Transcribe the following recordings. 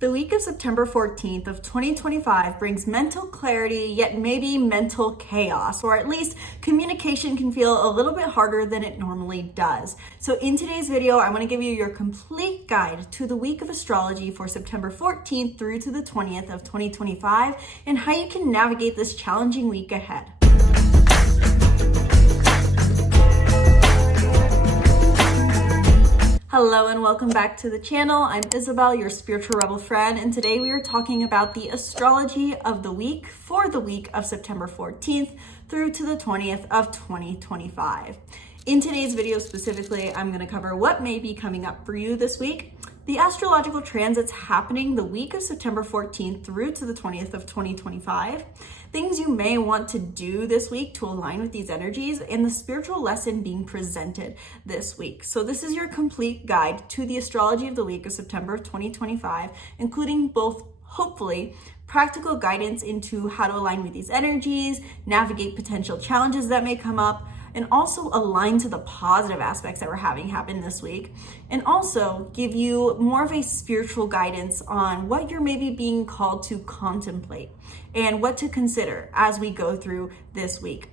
The week of September 14th of 2025 brings mental clarity, yet maybe mental chaos, or at least communication can feel a little bit harder than it normally does. So in today's video, I want to give you your complete guide to the week of astrology for September 14th through to the 20th of 2025 and how you can navigate this challenging week ahead. Hello and welcome back to the channel. I'm Isabel, your spiritual rebel friend, and today we are talking about the astrology of the week for the week of September 14th through to the 20th of 2025. In today's video specifically, I'm going to cover what may be coming up for you this week, the astrological transits happening the week of September 14th through to the 20th of 2025, things you may want to do this week to align with these energies, and the spiritual lesson being presented this week. So this is your complete guide to the astrology of the week of September 2025, including both, hopefully, practical guidance into how to align with these energies, navigate potential challenges that may come up, and also align to the positive aspects that we're having happen this week, and also give you more of a spiritual guidance on what you're maybe being called to contemplate and what to consider as we go through this week.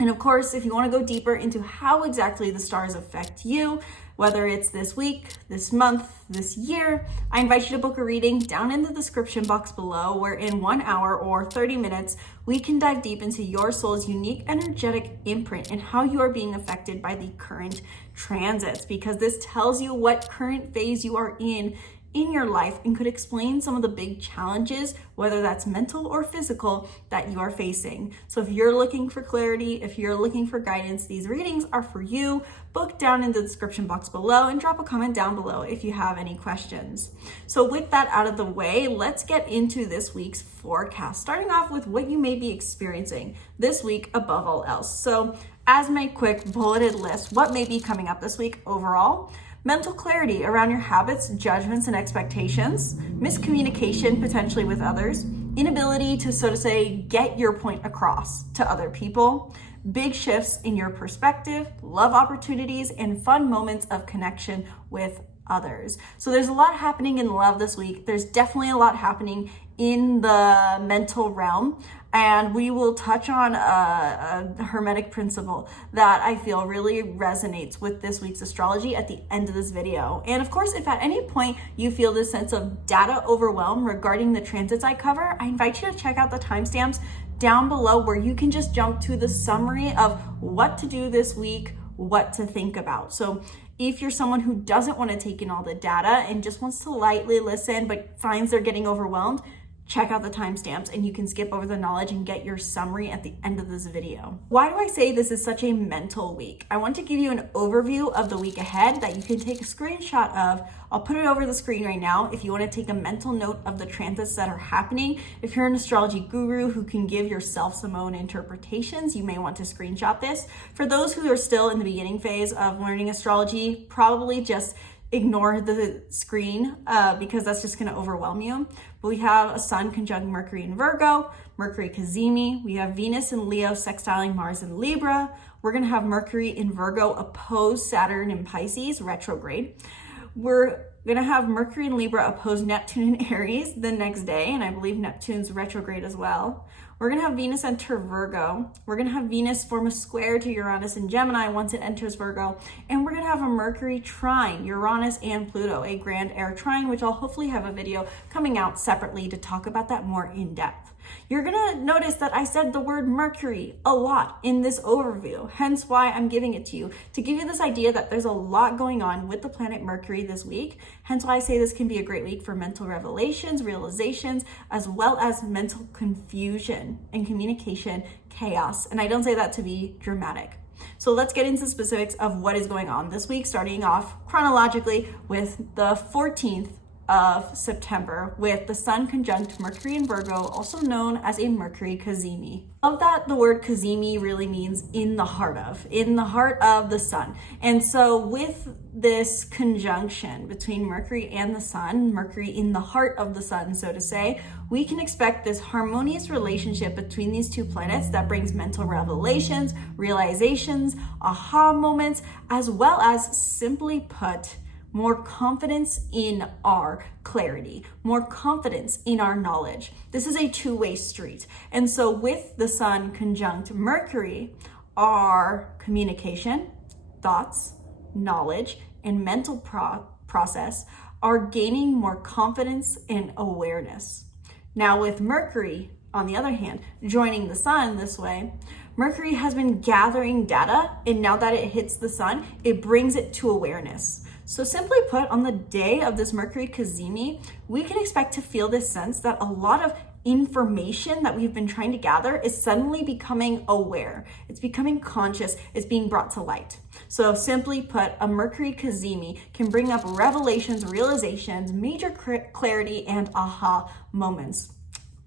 And of course, if you want to go deeper into how exactly the stars affect you, whether it's this week, this month, this year, I invite you to book a reading down in the description box below, where in 1 hour or 30 minutes, we can dive deep into your soul's unique energetic imprint and how you are being affected by the current transits, because this tells you what current phase you are in your life and could explain some of the big challenges, whether that's mental or physical, that you are facing. So if you're looking for clarity, if you're looking for guidance, these readings are for you. Book down in the description box below and drop a comment down below if you have any questions. So with that out of the way, let's get into this week's forecast, starting off with what you may be experiencing this week above all else. So as my quick bulleted list, what may be coming up this week overall: mental clarity around your habits, judgments, and expectations, miscommunication potentially with others, inability to, so to say, get your point across to other people, big shifts in your perspective, love opportunities, and fun moments of connection with others. So there's a lot happening in love this week. There's definitely a lot happening in the mental realm, and we will touch on a hermetic principle that I feel really resonates with this week's astrology at the end of this video. And of course, if at any point you feel this sense of data overwhelm regarding the transits I cover, I invite you to check out the timestamps down below, where you can just jump to the summary of what to do this week, what to think about. So if you're someone who doesn't want to take in all the data and just wants to lightly listen but finds they're getting overwhelmed, check out the timestamps and you can skip over the knowledge and get your summary at the end of this video. Why do I say this is such a mental week? I want to give you an overview of the week ahead that you can take a screenshot of. I'll put it over the screen right now if you want to take a mental note of the transits that are happening. If you're an astrology guru who can give yourself some own interpretations, you may want to screenshot this. For those who are still in the beginning phase of learning astrology, probably just ignore the screen because that's just going to overwhelm you. But we have a Sun conjunct Mercury in Virgo, Mercury Cazimi. We have Venus in Leo sextiling Mars in Libra. We're going to have Mercury in Virgo oppose Saturn in Pisces, retrograde. We're going to have Mercury in Libra oppose Neptune in Aries the next day, and I believe Neptune's retrograde as well. We're going to have Venus enter Virgo. We're going to have Venus form a square to Uranus in Gemini once it enters Virgo. And we're going to have a Mercury trine, Uranus and Pluto, a grand air trine, which I'll hopefully have a video coming out separately to talk about that more in depth. You're going to notice that I said the word Mercury a lot in this overview, hence why I'm giving it to you, to give you this idea that there's a lot going on with the planet Mercury this week, hence why I say this can be a great week for mental revelations, realizations, as well as mental confusion and communication chaos. And I don't say that to be dramatic. So let's get into specifics of what is going on this week, starting off chronologically with the 14th of September with the Sun conjunct Mercury in Virgo, also known as a Mercury Cazimi. Of that, the word Cazimi really means in the heart of the sun. And so with this conjunction between Mercury and the sun, Mercury in the heart of the sun, so to say, we can expect this harmonious relationship between these two planets that brings mental revelations, realizations, aha moments, as well as, simply put, more confidence in our clarity, more confidence in our knowledge. This is a two-way street. And so with the Sun conjunct Mercury, our communication, thoughts, knowledge, and mental process are gaining more confidence and awareness. Now with Mercury, on the other hand, joining the Sun this way, Mercury has been gathering data, and now that it hits the Sun, it brings it to awareness. So simply put, on the day of this Mercury Cazimi, we can expect to feel this sense that a lot of information that we've been trying to gather is suddenly becoming aware. It's becoming conscious. It's being brought to light. So simply put, a Mercury Cazimi can bring up revelations, realizations, major clarity, and aha moments.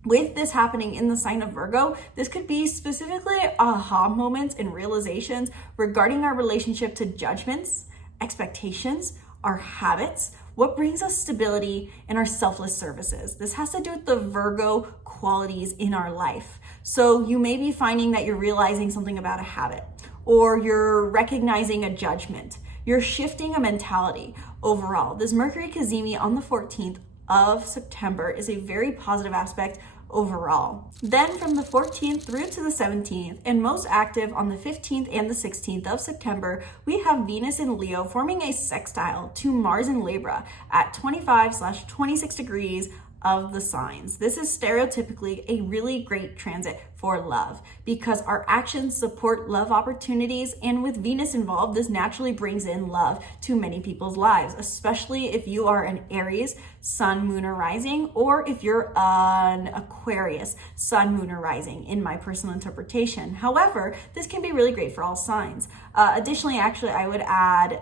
With this happening in the sign of Virgo, this could be specifically aha moments and realizations regarding our relationship to judgments, expectations, our habits, what brings us stability, and our selfless services. This has to do with the Virgo qualities in our life. So you may be finding that you're realizing something about a habit, or you're recognizing a judgment. You're shifting a mentality. Overall, this Mercury Cazimi on the 14th of September is a very positive aspect overall. Then from the 14th through to the 17th, and most active on the 15th and the 16th of September, we have Venus in Leo forming a sextile to Mars in Libra at 25/26 degrees of the signs. This is stereotypically a really great transit for love because our actions support love opportunities, and with Venus involved, this naturally brings in love to many people's lives, especially if you are an Aries, Sun, Moon, or Rising, or if you're an Aquarius, Sun, Moon, or Rising, in my personal interpretation. However, this can be really great for all signs. Additionally, actually, I would add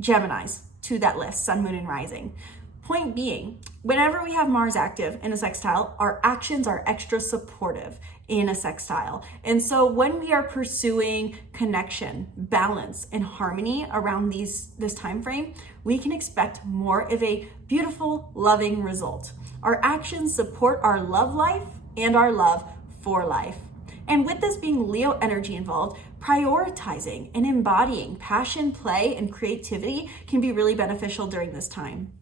Geminis to that list, Sun, Moon, and Rising. Point being, whenever we have Mars active in a sextile, our actions are extra supportive in a sextile. And so when we are pursuing connection, balance, and harmony around this time frame, we can expect more of a beautiful, loving result. Our actions support our love life and our love for life. And with this being Leo energy involved, prioritizing and embodying passion, play, and creativity can be really beneficial during this time.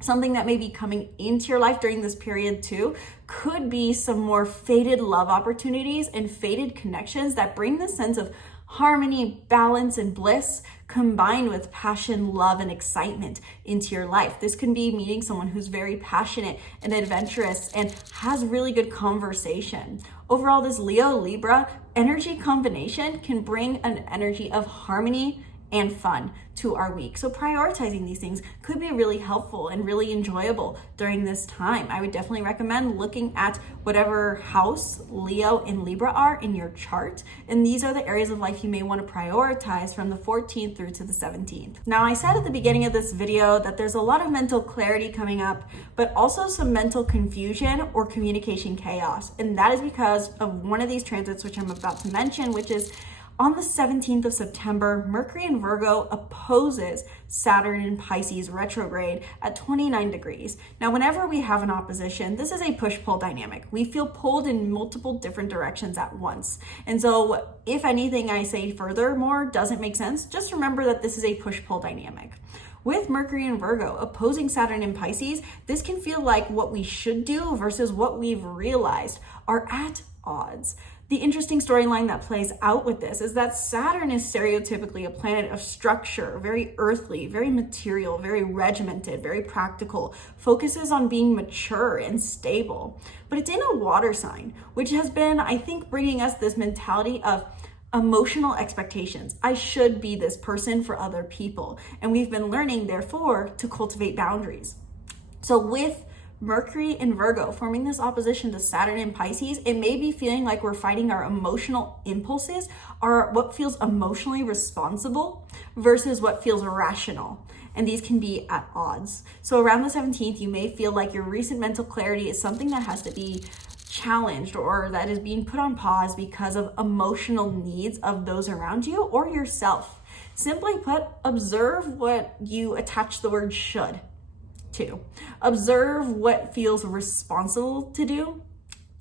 Something that may be coming into your life during this period too could be some more faded love opportunities and faded connections that bring the sense of harmony, balance, and bliss combined with passion, love, and excitement into your life. This can be meeting someone who's very passionate and adventurous and has really good conversation. Overall, this Leo-Libra energy combination can bring an energy of harmony and fun to our week. So prioritizing these things could be really helpful and really enjoyable during this time. I would definitely recommend looking at whatever house Leo and Libra are in your chart. And these are the areas of life you may want to prioritize from the 14th through to the 17th. Now, I said at the beginning of this video that there's a lot of mental clarity coming up, but also some mental confusion or communication chaos. And that is because of one of these transits, which I'm about to mention, which is on the 17th of September, Mercury in Virgo opposes Saturn in Pisces retrograde at 29 degrees. Now, whenever we have an opposition, this is a push-pull dynamic. We feel pulled in multiple different directions at once. And so if anything I say furthermore doesn't make sense, just remember that this is a push-pull dynamic. With Mercury in Virgo opposing Saturn in Pisces, this can feel like what we should do versus what we've realized are at odds. The interesting storyline that plays out with this is that Saturn is stereotypically a planet of structure, very earthly, very material, very regimented, very practical, focuses on being mature and stable. But it's in a water sign, which has been, I think, bringing us this mentality of emotional expectations. I should be this person for other people. And we've been learning, therefore, to cultivate boundaries. So with Mercury in Virgo forming this opposition to Saturn in Pisces, it may be feeling like we're fighting our emotional impulses, or what feels emotionally responsible versus what feels rational. And these can be at odds. So around the 17th, you may feel like your recent mental clarity is something that has to be challenged or that is being put on pause because of emotional needs of those around you or yourself. Simply put, observe what you attach the word should to. Observe what feels responsible to do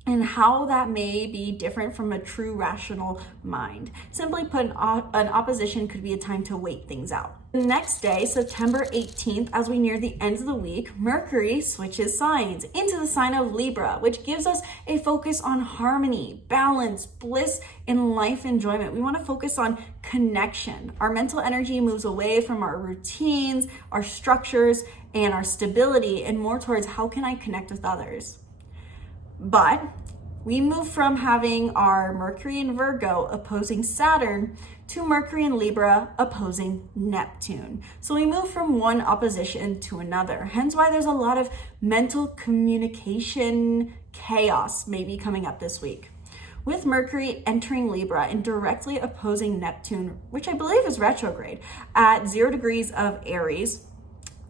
and how that may be different from a true rational mind. Simply put, an opposition could be a time to wait things out. The next day, September 18th, as we near the end of the week, Mercury switches signs into the sign of Libra, which gives us a focus on harmony, balance, bliss, and life enjoyment. We want to focus on connection. Our mental energy moves away from our routines, our structures, and our stability, and more towards how can I connect with others. But we move from having our Mercury in Virgo opposing Saturn to Mercury in Libra opposing Neptune. So we move from one opposition to another. Hence why there's a lot of mental communication chaos maybe coming up this week. With Mercury entering Libra and directly opposing Neptune, which I believe is retrograde, at 0 degrees of Aries,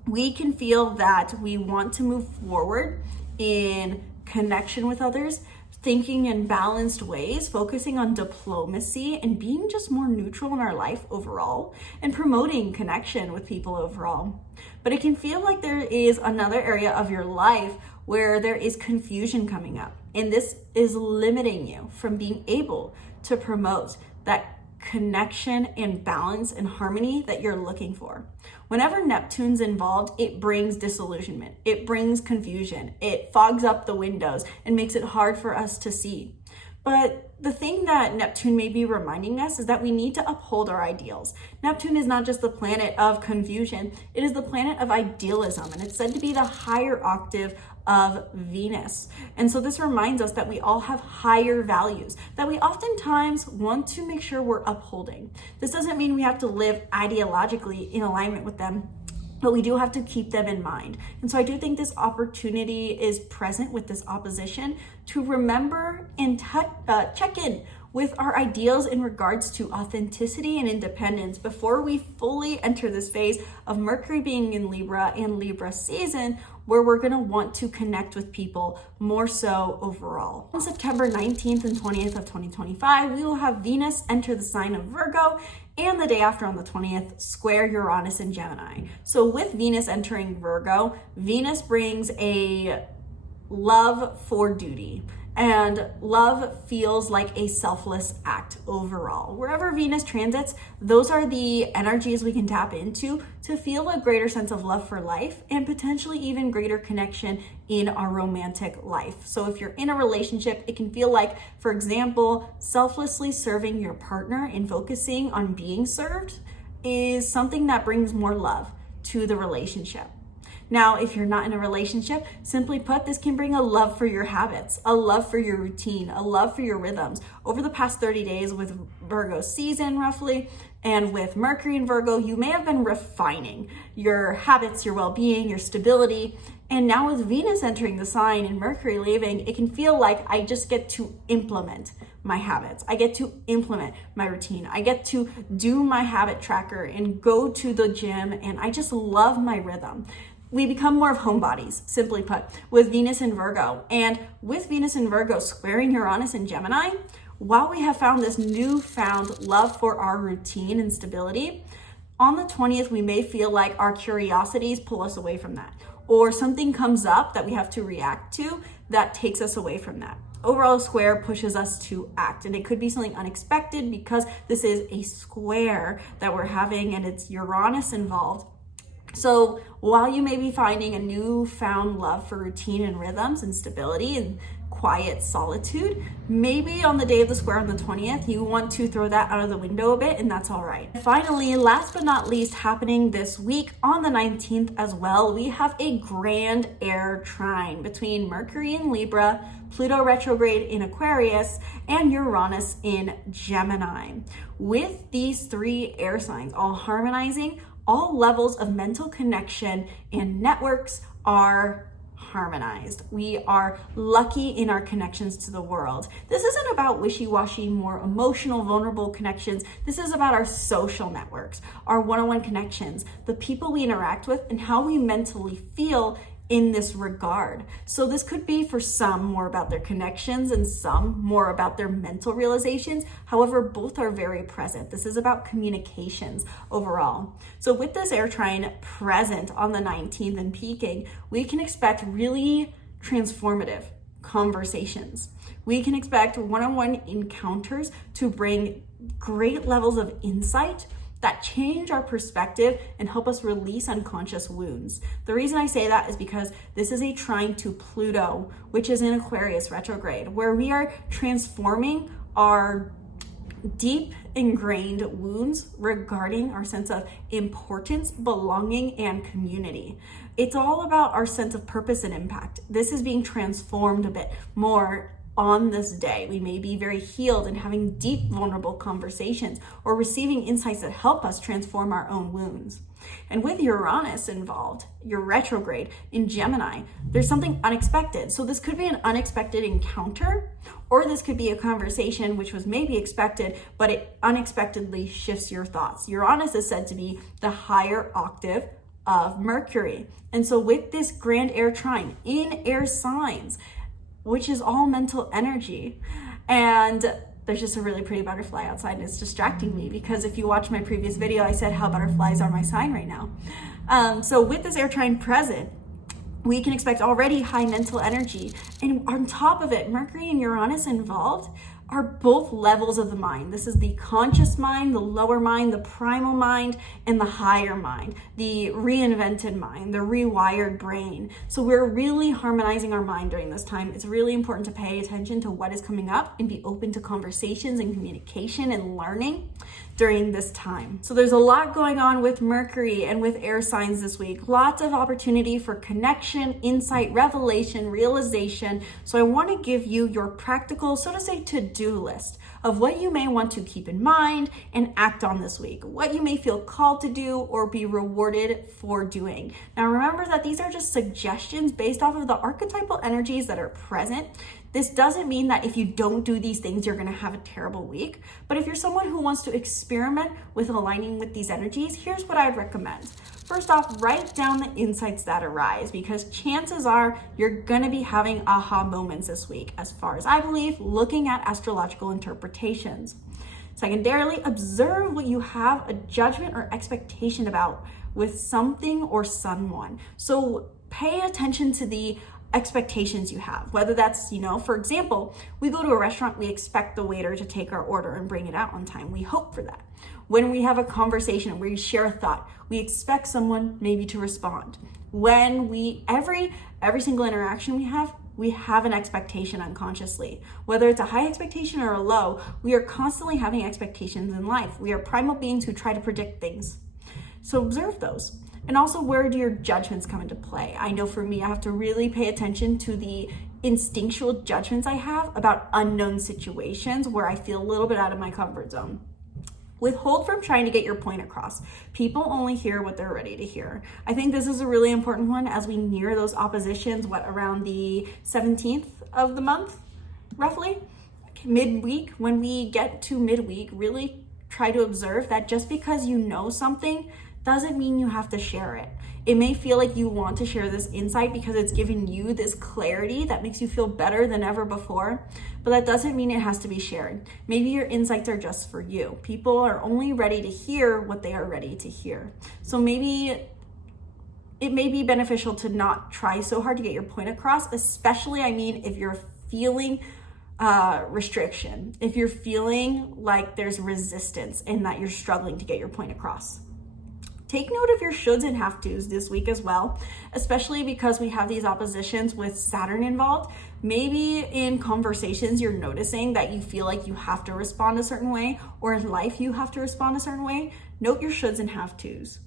we can feel that we want to move forward in connection with others, thinking in balanced ways, focusing on diplomacy and being just more neutral in our life overall, and promoting connection with people overall. But it can feel like there is another area of your life where there is confusion coming up, and this is limiting you from being able to promote that connection and balance and harmony that you're looking for. Whenever Neptune's involved, it brings disillusionment, it brings confusion, it fogs up the windows and makes it hard for us to see. But the thing that Neptune may be reminding us is that we need to uphold our ideals. Neptune is not just the planet of confusion, it is the planet of idealism, and it's said to be the higher octave of Venus. And so this reminds us that we all have higher values that we oftentimes want to make sure we're upholding. This doesn't mean we have to live ideologically in alignment with them, but we do have to keep them in mind. And so I do think this opportunity is present with this opposition to remember and check in with our ideals in regards to authenticity and independence before we fully enter this phase of Mercury being in Libra and Libra season, where we're gonna want to connect with people more so overall. On September 19th and 20th of 2025, we will have Venus enter the sign of Virgo, and the day after on the 20th, square Uranus in Gemini. So with Venus entering Virgo, Venus brings a love for duty. And love feels like a selfless act overall. Wherever Venus transits, those are the energies we can tap into to feel a greater sense of love for life and potentially even greater connection in our romantic life. So if you're in a relationship, it can feel like, for example, selflessly serving your partner and focusing on being served is something that brings more love to the relationship. Now, if you're not in a relationship, simply put, this can bring a love for your habits, a love for your routine, a love for your rhythms. Over the past 30 days with Virgo season roughly, and with Mercury in Virgo, you may have been refining your habits, your well-being, your stability. And now with Venus entering the sign and Mercury leaving, it can feel like I just get to implement my habits. I get to implement my routine. I get to do my habit tracker and go to the gym, and I just love my rhythm. We become more of homebodies, simply put, with Venus in Virgo. And with Venus in Virgo squaring Uranus in Gemini, while we have found this newfound love for our routine and stability, on the 20th, we may feel like our curiosities pull us away from that, or something comes up that we have to react to that takes us away from that. Overall, a square pushes us to act, and it could be something unexpected because this is a square that we're having and it's Uranus involved. So while you may be finding a newfound love for routine and rhythms and stability and quiet solitude, maybe on the day of the square on the 20th, you want to throw that out of the window a bit, and that's all right. Finally, last but not least, happening this week on the 19th as well, we have a grand air trine between Mercury in Libra, Pluto retrograde in Aquarius, and Uranus in Gemini. With these three air signs all harmonizing, all levels of mental connection and networks are harmonized. We are lucky in our connections to the world. This isn't about wishy-washy, more emotional, vulnerable connections. This is about our social networks, our one-on-one connections, the people we interact with, and how we mentally feel in this regard. So this could be for some more about their connections and some more about their mental realizations. However, both are very present. This is about communications overall. So with this air trine present on the 19th and peaking, we can expect really transformative conversations. We can expect one-on-one encounters to bring great levels of insight that change our perspective and help us release unconscious wounds. The reason I say that is because this is a trine to Pluto, which is in Aquarius retrograde, where we are transforming our deep ingrained wounds regarding our sense of importance, belonging, and community. It's all about our sense of purpose and impact. This is being transformed a bit more on this day. We may be very healed and having deep, vulnerable conversations or receiving insights that help us transform our own wounds. And with Uranus involved, your retrograde in Gemini, there's something unexpected. So this could be an unexpected encounter, or this could be a conversation which was maybe expected, but it unexpectedly shifts your thoughts. Uranus is said to be the higher octave of Mercury. And so with this grand air trine in air signs, which is all mental energy, and there's just a really pretty butterfly outside and it's distracting me because if you watch my previous video, I said how butterflies are my sign right now. So with this air trine present, we can expect already high mental energy. And on top of it, Mercury and Uranus involved are both levels of the mind. This is the conscious mind, the lower mind, the primal mind, and the higher mind, the reinvented mind, the rewired brain. So we're really harmonizing our mind during this time. It's really important to pay attention to what is coming up and be open to conversations and communication and learning during this time. So there's a lot going on with Mercury and with air signs this week. Lots of opportunity for connection, insight, revelation, realization. So I want to give you your practical, so to say, to-do list of what you may want to keep in mind and act on this week, what you may feel called to do or be rewarded for doing. Now remember that these are just suggestions based off of the archetypal energies that are present. This doesn't mean that if you don't do these things, you're going to have a terrible week. But if you're someone who wants to experiment with aligning with these energies, here's what I'd recommend. First off, write down the insights that arise because chances are you're going to be having aha moments this week, as far as I believe, looking at astrological interpretations. Secondarily, observe what you have a judgment or expectation about with something or someone. So pay attention to the expectations you have, whether that's, for example, we go to a restaurant, we expect the waiter to take our order and bring it out on time. We hope for that. When we have a conversation, we share a thought, we expect someone maybe to respond. When every single interaction we have an expectation unconsciously. Whether it's a high expectation or a low, we are constantly having expectations in life. We are primal beings who try to predict things. So observe those. And also, where do your judgments come into play? I know for me, I have to really pay attention to the instinctual judgments I have about unknown situations where I feel a little bit out of my comfort zone. Withhold from trying to get your point across. People only hear what they're ready to hear. I think this is a really important one as we near those oppositions, around the 17th of the month, roughly? Midweek. When we get to midweek, really try to observe that just because you know something doesn't mean you have to share it. It may feel like you want to share this insight because it's giving you this clarity that makes you feel better than ever before, but that doesn't mean it has to be shared. Maybe your insights are just for you. People are only ready to hear what they are ready to hear. So maybe it may be beneficial to not try so hard to get your point across, especially, if you're feeling restriction, if you're feeling like there's resistance and that you're struggling to get your point across. Take note of your shoulds and have tos this week as well, especially because we have these oppositions with Saturn involved. Maybe in conversations you're noticing that you feel like you have to respond a certain way, or in life you have to respond a certain way. Note your shoulds and have tos.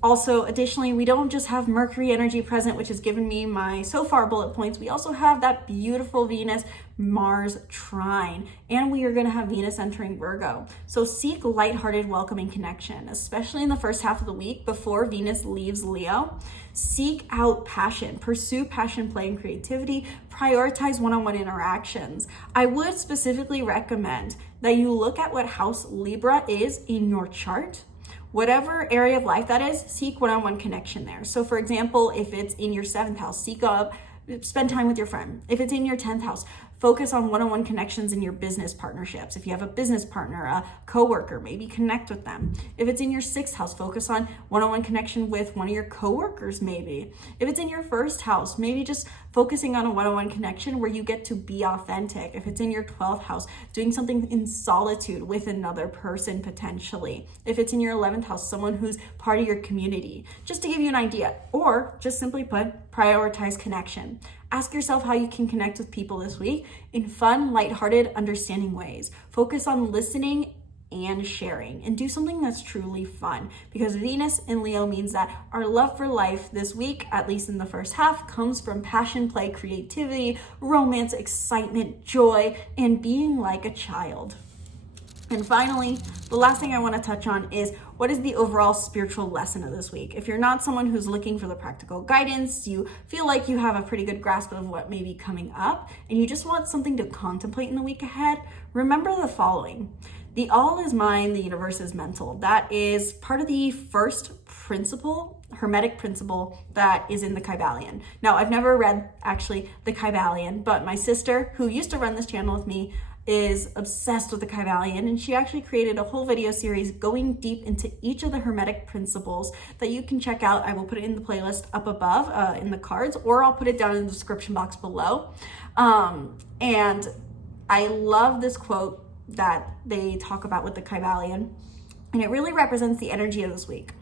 Also, additionally, we don't just have Mercury energy present, which has given me my so far bullet points. We also have that beautiful Venus-Mars trine, and we are going to have Venus entering Virgo. So seek lighthearted, welcoming connection, especially in the first half of the week before Venus leaves Leo. Seek out passion, pursue passion, play, and creativity. Prioritize one-on-one interactions. I would specifically recommend that you look at what house Libra is in your chart. Whatever area of life that is, seek one-on-one connection there. So for example, if it's in your 7th house, seek a spend time with your friend. If it's in your 10th house, focus on one-on-one connections in your business partnerships. If you have a business partner, a coworker, maybe connect with them. If it's in your 6th house, focus on one-on-one connection with one of your coworkers, maybe. If it's in your 1st house, maybe just focusing on a one-on-one connection where you get to be authentic. If it's in your 12th house, doing something in solitude with another person potentially. If it's in your 11th house, someone who's part of your community, just to give you an idea. Or just simply put, prioritize connection. Ask yourself how you can connect with people this week in fun, lighthearted, understanding ways. Focus on listening and sharing, and do something that's truly fun, because Venus in Leo means that our love for life this week, at least in the first half, comes from passion, play, creativity, romance, excitement, joy, and being like a child. And finally, the last thing I want to touch on is what is the overall spiritual lesson of this week? If you're not someone who's looking for the practical guidance, you feel like you have a pretty good grasp of what may be coming up, and you just want something to contemplate in the week ahead, remember the following. The all is mind, the universe is mental. That is part of the first principle, hermetic principle, that is in the Kybalion. Now, I've never read actually the Kybalion, but my sister, who used to run this channel with me, is obsessed with the Kybalion, and she actually created a whole video series going deep into each of the hermetic principles that you can check out. I will put it in the playlist up above in the cards, or I'll put it down in the description box below. And I love this quote that they talk about with the Kybalion, and it really represents the energy of this week.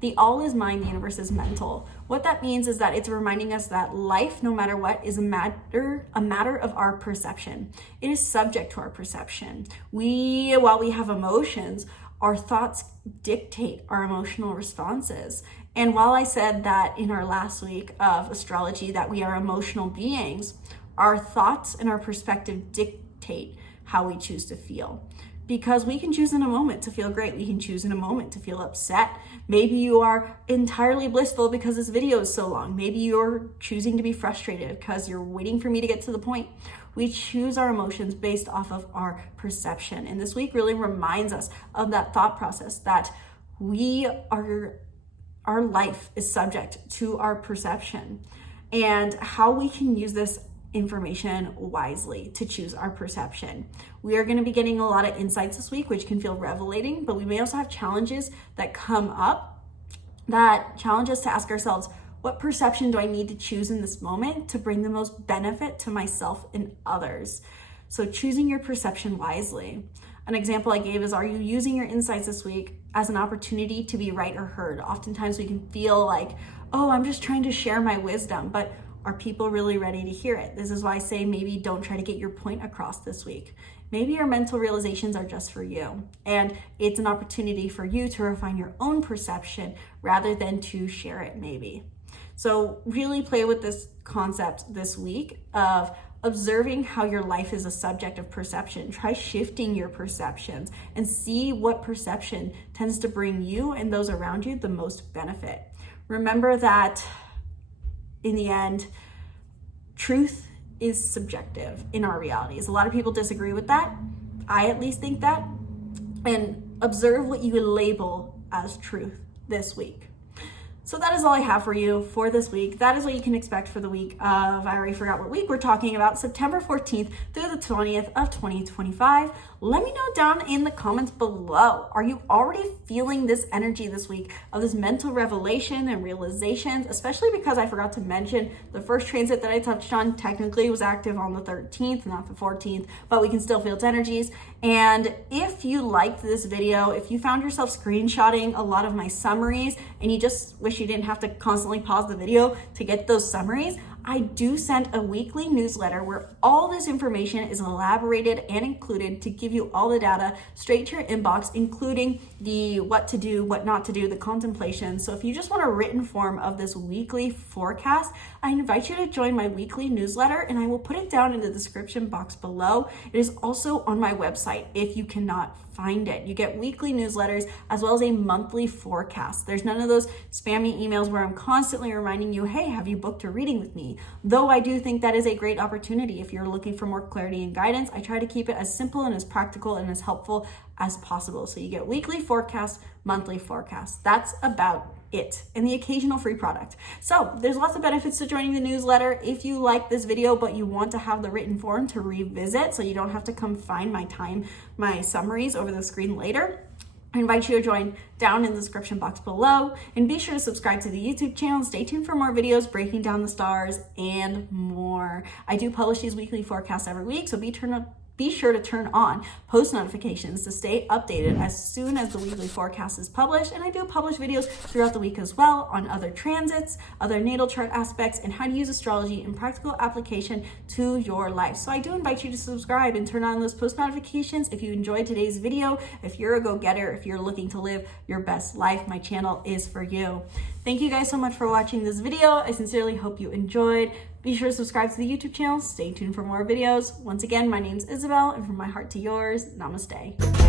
The all is mind, the universe is mental. What that means is that it's reminding us that life, no matter what, is a matter of our perception. It is subject to our perception. While we have emotions, our thoughts dictate our emotional responses. And while I said that in our last week of astrology that we are emotional beings, our thoughts and our perspective dictate how we choose to feel. Because we can choose in a moment to feel great. We can choose in a moment to feel upset. Maybe you are entirely blissful because this video is so long. Maybe you're choosing to be frustrated because you're waiting for me to get to the point. We choose our emotions based off of our perception. And this week really reminds us of that thought process that our life is subject to our perception, and how we can use this information wisely to choose our perception. We are going to be getting a lot of insights this week, which can feel revelating, but we may also have challenges that come up that challenge us to ask ourselves, what perception do I need to choose in this moment to bring the most benefit to myself and others? So choosing your perception wisely. An example I gave is, are you using your insights this week as an opportunity to be right or heard? Oftentimes we can feel like, oh, I'm just trying to share my wisdom, but are people really ready to hear it? This is why I say maybe don't try to get your point across this week. Maybe your mental realizations are just for you, and it's an opportunity for you to refine your own perception rather than to share it maybe. So really play with this concept this week of observing how your life is a subject of perception. Try shifting your perceptions and see what perception tends to bring you and those around you the most benefit. Remember that in the end, truth is subjective in our realities. A lot of people disagree with that. I at least think that. And observe what you label as truth this week. So that is all I have for you for this week. That is what you can expect for the week of, I already forgot what week we're talking about, September 14th through the 20th of 2025. Let me know down in the comments below. Are you already feeling this energy this week of this mental revelation and realizations, especially because I forgot to mention the first transit that I touched on technically was active on the 13th, not the 14th, but we can still feel its energies. And if you liked this video, if you found yourself screenshotting a lot of my summaries and you just wish you didn't have to constantly pause the video to get those summaries, I do send a weekly newsletter where all this information is elaborated and included to give you all the data straight to your inbox, including the what to do, what not to do, the contemplation. So if you just want a written form of this weekly forecast, I invite you to join my weekly newsletter, and I will put it down in the description box below. It is also on my website if you cannot find it. You get weekly newsletters as well as a monthly forecast. There's none of those spammy emails where I'm constantly reminding you, hey, have you booked a reading with me? Though I do think that is a great opportunity if you're looking for more clarity and guidance. I try to keep it as simple and as practical and as helpful as possible. So you get weekly forecast, monthly forecast. That's about it, and the occasional free product. So there's lots of benefits to joining the newsletter. If you like this video but you want to have the written form to revisit so you don't have to come find my summaries over the screen later, I invite you to join down in the description box below, and be sure to subscribe to the YouTube channel. Stay tuned for more videos breaking down the stars and more. I do publish these weekly forecasts every week, so be sure to turn on post notifications to stay updated as soon as the weekly forecast is published. And I do publish videos throughout the week as well on other transits, other natal chart aspects, and how to use astrology in practical application to your life. So I do invite you to subscribe and turn on those post notifications if you enjoyed today's video. If you're a go-getter, if you're looking to live your best life, my channel is for you. Thank you guys so much for watching this video. I sincerely hope you enjoyed. Be sure to subscribe to the YouTube channel. Stay tuned for more videos. Once again, my name's Isabel, and from my heart to yours, namaste.